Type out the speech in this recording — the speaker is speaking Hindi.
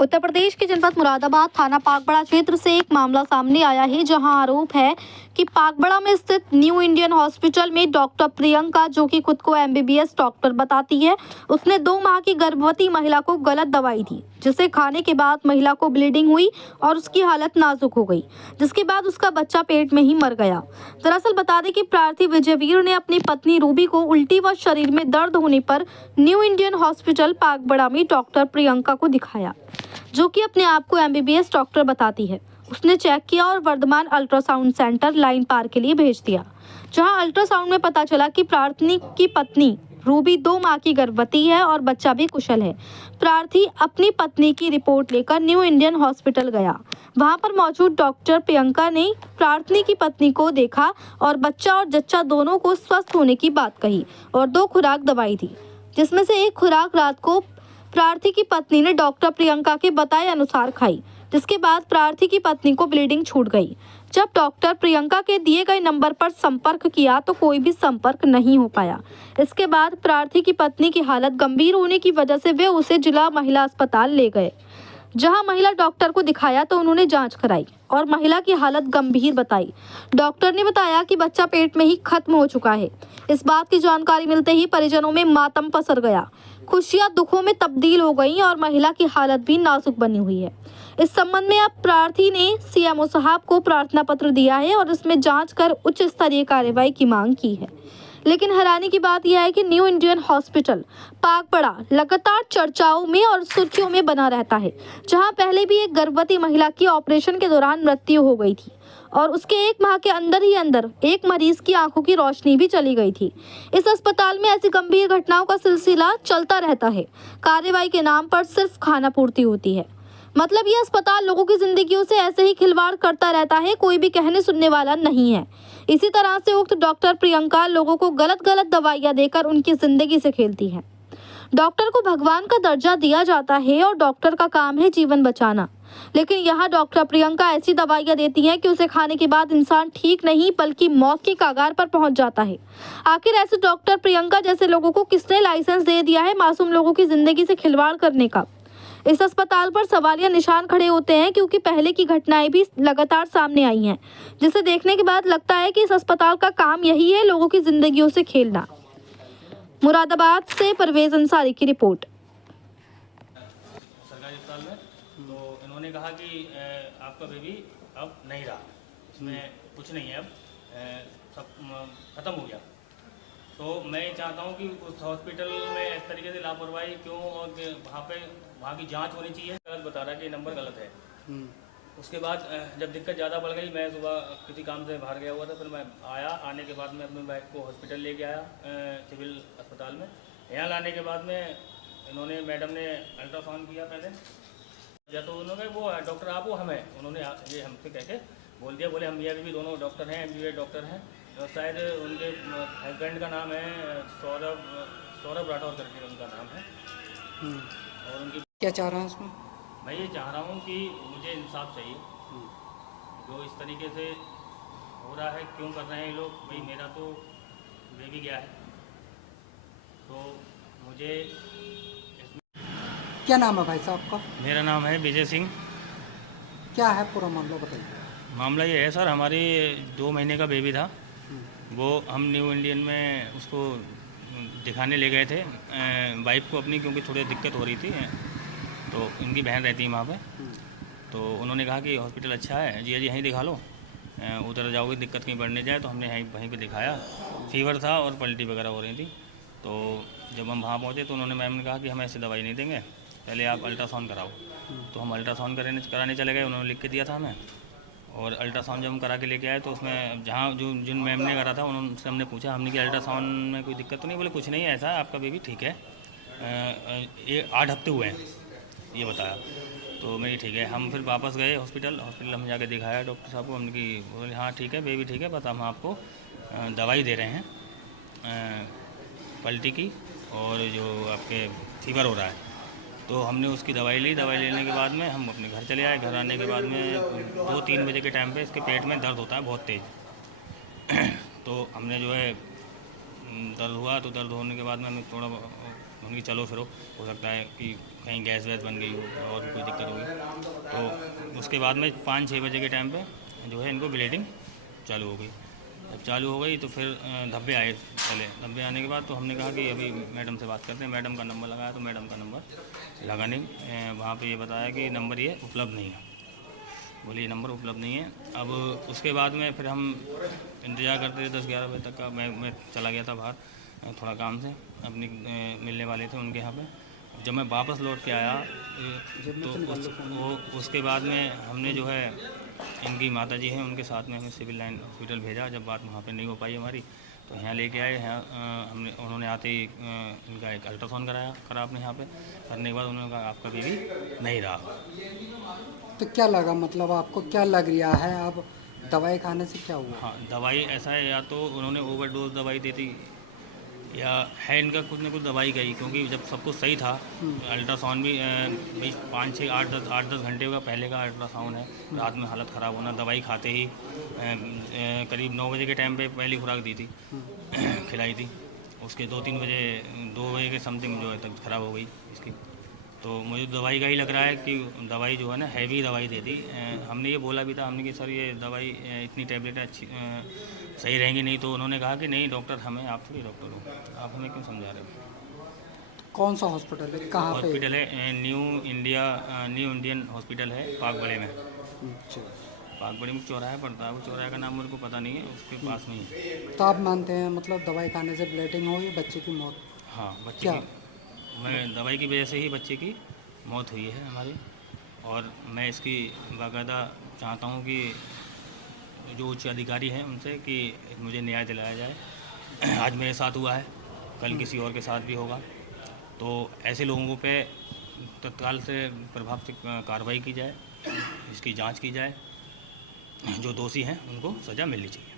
उत्तर प्रदेश के जनपद मुरादाबाद थाना पाकबड़ा क्षेत्र से एक मामला सामने आया है, जहां आरोप है कि पाकबड़ा में स्थित न्यू इंडियन हॉस्पिटल में डॉक्टर प्रियंका, जो कि खुद को एमबीबीएस डॉक्टर बताती है, उसने 2 माह की गर्भवती महिला को गलत दवाई दी, जिसे खाने के बाद महिला को ब्लीडिंग हुई और उसकी हालत नाजुक हो गई, जिसके बाद उसका बच्चा पेट में ही मर गया। दरअसल बता दें कि प्रार्थी विजयवीर ने अपनी पत्नी रूबी को उल्टी व शरीर में दर्द होने पर न्यू इंडियन हॉस्पिटल पाकबड़ा में डॉक्टर प्रियंका को दिखाया, जो कि अपने आप को एमबीबीएस डॉक्टर बताती है। उसने चेक किया और वर्धमान अल्ट्रासाउंड सेंटर लाइन पार के लिए भेज दिया, जहां अल्ट्रासाउंड में पता चला कि प्रार्थी की पत्नी रूबी 2 माह की गर्भवती है और बच्चा भी कुशल है। प्रार्थी अपनी पत्नी की रिपोर्ट लेकर न्यू इंडियन हॉस्पिटल गया। वहां पर मौजूद डॉक्टर प्रियंका ने प्रार्थी की पत्नी को देखा और बच्चा और जच्चा दोनों को स्वस्थ होने की बात कही और 2 खुराक दवाई दी, जिसमें से एक खुराक रात को प्रार्थी की पत्नी ने डॉक्टर प्रियंका के बताए अनुसार खाई, जिसके बाद प्रार्थी की पत्नी को ब्लीडिंग छूट गई। जब डॉक्टर प्रियंका के दिए गए नंबर पर संपर्क किया तो कोई भी संपर्क नहीं हो पाया। इसके बाद प्रार्थी की पत्नी की हालत गंभीर होने की वजह से वे उसे जिला महिला अस्पताल ले गए, जहां महिला डॉक्टर को दिखाया तो उन्होंने जांच कराई और महिला की हालत गंभीर बताई। डॉक्टर ने बताया कि बच्चा पेट में ही खत्म हो चुका है। इस बात की जानकारी मिलते ही परिजनों में मातम पसर गया, खुशियां दुखों में तब्दील हो गईं और महिला की हालत भी नाजुक बनी हुई है। इस संबंध में अब प्रार्थी ने सीएमओ साहब को प्रार्थना पत्र दिया है और इसमें जांच कर उच्च स्तरीय कार्रवाई की मांग की है। लेकिन हैरानी की बात यह है कि न्यू इंडियन हॉस्पिटल पाकबड़ा लगातार चर्चाओं में और सुर्खियों में बना रहता है, जहां पहले भी एक गर्भवती महिला की ऑपरेशन के दौरान मृत्यु हो गई थी और उसके 1 माह के अंदर ही एक मरीज की आंखों की रोशनी भी चली गई थी। इस अस्पताल में ऐसी गंभीर घटनाओं का सिलसिला चलता रहता है। कार्रवाई के नाम पर सिर्फ खाना पूर्ति होती है। मतलब ये अस्पताल लोगों की जिंदगियों से ऐसे ही खिलवाड़ करता रहता है, कोई भी कहने सुनने वाला नहीं है। इसी तरह से उक्त डॉक्टर प्रियंका लोगों को गलत दवाइयां देकर उनकी जिंदगी से खेलती है। डॉक्टर को भगवान का दर्जा दिया जाता है और डॉक्टर का काम है जीवन बचाना, लेकिन यहाँ डॉक्टर प्रियंका ऐसी दवाइयां देती हैं कि उसे खाने के बाद इंसान ठीक नहीं बल्कि मौत की कगार पर पहुंच जाता है। आखिर ऐसे डॉक्टर प्रियंका जैसे लोगों को किसने लाइसेंस दे दिया है मासूम लोगों की जिंदगी से खिलवाड़ करने का? इस अस्पताल पर सवालिया निशान खड़े होते हैं, क्योंकि पहले की घटनाएं भी लगातार सामने आई हैं, जिसे देखने के बाद लगता है कि इस अस्पताल का काम यही है, लोगों की जिंदगियों से खेलना। मुरादाबाद से परवेज अंसारी की रिपोर्ट। सरकारी अस्पताल में तो इन्होंने कहा कि आपका बेबी अब नहीं रहा, इसमें कुछ नहीं है, अब सब ख़त्म हो गया। तो मैं ये चाहता हूँ कि उस हॉस्पिटल में इस तरीके से लापरवाही क्यों, और वहाँ की जांच होनी चाहिए। गलत बता रहा है कि नंबर गलत है। उसके बाद जब दिक्कत ज़्यादा बढ़ गई, मैं सुबह किसी काम से बाहर गया हुआ था, फिर मैं आया, आने के बाद में अपने वाइफ को हॉस्पिटल लेके आया सिविल अस्पताल में। यहाँ लाने के बाद में इन्होंने मैडम ने अल्ट्रासाउंड किया पहले, या तो उन्होंने वो डॉक्टर आप वो हमें उन्होंने ये हमसे कह के बोल दिया, बोले हम ये भी दोनों डॉक्टर हैं, एमबीबीएस डॉक्टर हैं। शायद उनके हस्बैंड का नाम है सौरभ राठौर करके उनका नाम है। और उनकी क्या चाह रहा है उसमें? मैं ये चाह रहा हूँ कि मुझे इंसाफ चाहिए। जो इस तरीके से हो रहा है, क्यों कर रहे हैं ये लोग? भाई मेरा तो बेबी गया है, तो मुझे क्या नाम है भाई साहब का? मेरा नाम है विजय सिंह। क्या है पूरा मामला बताइए। मामला ये है सर, हमारी 2 महीने का बेबी था, वो हम न्यू इंडियन में उसको दिखाने ले गए थे वाइफ को अपनी, क्योंकि थोड़ी दिक्कत हो रही थी, तो इनकी बहन रहती है वहाँ पे। तो उन्होंने कहा कि हॉस्पिटल अच्छा है जी, यहीं दिखा लो, उधर जाओगे दिक्कत कहीं बढ़ने जाए। तो हमने वहीं पे दिखाया, फीवर था और पलटी वगैरह हो रही थी। तो जब हम वहाँ पहुँचे तो उन्होंने मैम ने कहा कि हम ऐसे दवाई नहीं देंगे, पहले आप अल्ट्रासाउंड कराओ। तो हम अल्ट्रासाउंड कराने चले गए, उन्होंने लिख के दिया था हमें। और अल्ट्रासाउंड जब हम करा के लेके आए तो उसमें जहाँ जिन मैम ने करा था उनसे हमने पूछा, हमने कि अल्ट्रासाउंड में कोई दिक्कत तो नहीं? बोले कुछ नहीं है, ऐसा आपका बेबी ठीक है, ये 8 हफ्ते हुए हैं, ये बताया। तो मेरी ठीक है। हम फिर वापस गए हॉस्पिटल हम जाके दिखाया डॉक्टर साहब को, हमने कि बोले हाँ ठीक है, बेबी ठीक है, बस हम आपको दवाई दे रहे हैं पलटी की और जो आपके फीवर हो रहा है। तो हमने उसकी दवाई ली। दवाई लेने के बाद में हम अपने घर चले आए। घर आने के बाद में 2-3 बजे के टाइम पे इसके पेट में दर्द होता है बहुत तेज़। तो हमने जो है दर्द हुआ, तो दर्द होने के बाद में हमें थोड़ा उनकी चलो फिरो, हो सकता है कि कहीं गैस वैस बन गई हो और भी कोई दिक्कत होगी। तो उसके बाद में 5-6 बजे के टाइम पे जो है इनको ब्लीडिंग चालू हो गई। जब चालू हो गई तो फिर धब्बे आए। पहले धब्बे आने के बाद तो हमने कहा कि अभी मैडम से बात करते हैं। मैडम का नंबर लगाया तो मैडम का नंबर लगा नहीं। वहाँ पे ये बताया कि नंबर ये उपलब्ध नहीं है। बोले ये नंबर उपलब्ध नहीं है। अब उसके बाद में फिर हम इंतज़ार करते रहे 10-11 बजे तक का। मैं चला गया था बाहर थोड़ा काम से, अपनी मिलने वाले थे उनके यहाँ पे। जब मैं वापस लौट के आया तो उसके बाद में हमने जो है इनकी माता जी हैं उनके साथ में हमें सिविल लाइन हॉस्पिटल भेजा। जब बात वहाँ पे नहीं हो पाई हमारी तो यहाँ लेके आए। यहाँ उन्होंने आते ही इनका एक अल्ट्रासाउंड करा आपने यहाँ पे। करने के बाद उन्होंने कहा आपका बेबी नहीं रहा। तो क्या लगा, मतलब आपको क्या लग रहा है? अब दवाई खाने से क्या हुआ? हाँ, दवाई ऐसा है, या तो उन्होंने ओवरडोज दवाई दी थी या है इनका कुछ न कुछ दवाई का ही, क्योंकि जब सब कुछ सही था अल्ट्रासाउंड भी 5-6 8-10 घंटे का पहले का अल्ट्रासाउंड है। रात में हालत ख़राब होना। दवाई खाते ही करीब 9 बजे के टाइम पे पहली खुराक दी थी खिलाई थी। उसके 2 बजे के समथिंग जो है तक ख़राब हो गई इसकी। तो मुझे दवाई का ही लग रहा है कि दवाई जो है ना हैवी दवाई दे दी। हमने ये बोला भी था हमने कि सर ये दवाई इतनी टैबलेट अच्छी सही रहेंगी नहीं। तो उन्होंने कहा कि नहीं डॉक्टर हमें, आप थोड़ी डॉक्टर हो, आप हमें क्यों समझा रहे हो। कौन सा हॉस्पिटल है, कहाँ पे? हॉस्पिटल है न्यू इंडियन हॉस्पिटल है पाकबड़े में। अच्छा। पाकबड़े में चौराहा पड़ता है, वो चौराहे का नाम मेरे को पता नहीं है, उसके पास में ही है। तो आप मानते हैं मतलब दवाई खाने से ब्लीडिंग हुई, बच्चे की मौत? हाँ, बच्चे की दवाई की वजह से ही बच्चे की मौत हुई है हमारी। और मैं इसकी बाकायदा चाहता हूँ कि जो उच्च अधिकारी हैं उनसे कि मुझे न्याय दिलाया जाए। आज मेरे साथ हुआ है, कल किसी और के साथ भी होगा। तो ऐसे लोगों पे तत्काल से प्रभाव से कार्रवाई की जाए, इसकी जांच की जाए। जो दोषी हैं उनको सज़ा मिलनी चाहिए।